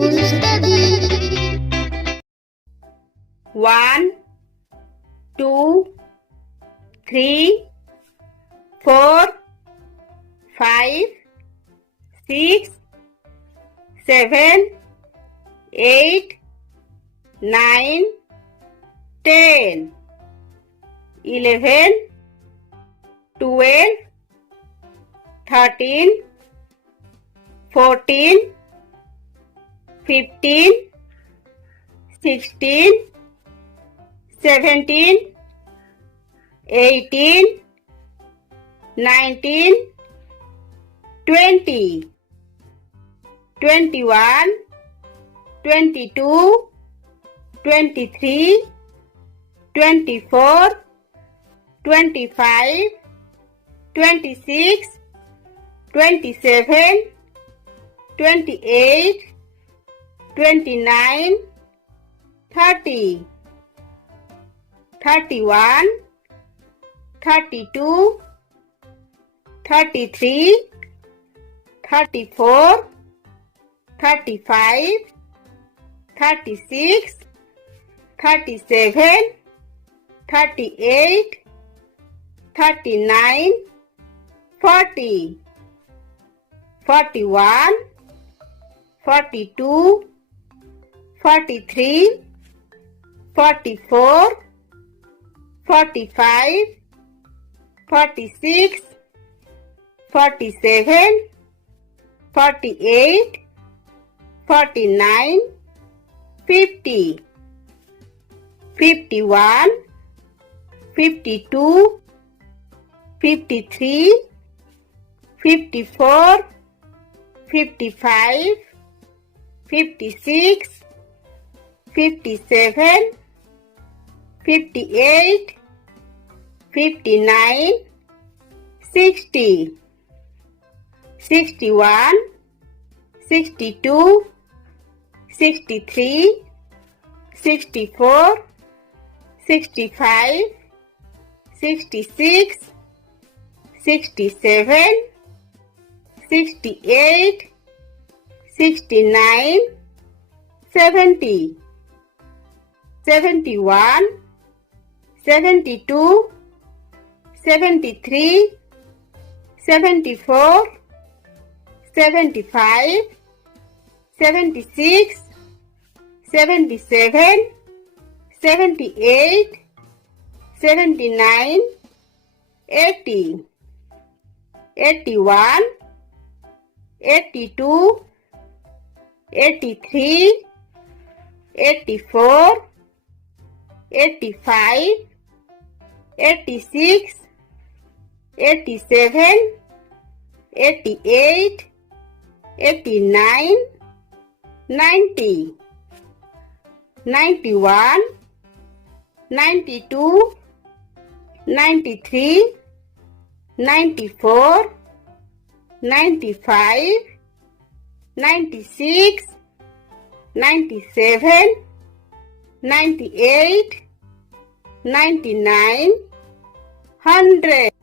to study. 1, 2, 3, 4, 5, 6, 7, 8, 9, 10, 11, 12, 13, 14, 15, 16, 17, 18, 19, 20, 21, 22, 23, 24, 25, 26, 27, 28, 29, 30, 31, 32, 33, 34, 35, 36, 37, 38, 39, 40, 41, 42, 43, 44, 45, 46, 47, 48, 49, 50, 51, 52, 53, 54, 55, 56, 57, 58, 59, 60, 61, 62, 63, 64, 65, 66, 67, 68, 69, 70, 71, 72, 73, 74, 75, 76, 77, 78, 79, 80, 81, 82, 83, 84, 85, 86, 87, 88, 89, 90, 91, 92, 93, 94, 95, 96, 97, 98, 99, 100.